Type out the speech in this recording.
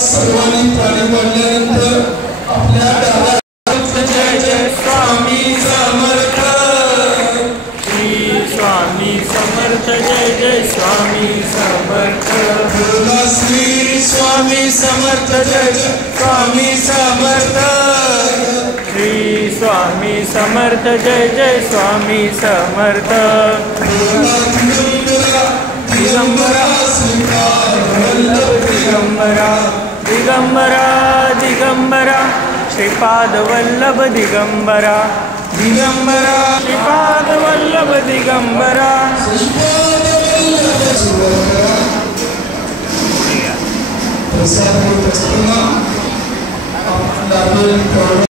सर्वांनी प्राणी मानल्यानंतर आपल्या जय जय स्वामी समर्थ श्री स्वामी समर्थ जय जय स्वामी समर्थ श्री स्वामी समर्थ जय जय स्वामी समर्थ श्री स्वामी समर्थ जय जय स्वामी समर्थ दिगंबरा दिगंबरा दिगंबरा दिगंबरा श्रीपाद वल्लभ दिगंबरा दिगंबरा श्रीपाद वल्लभ दिगंबरा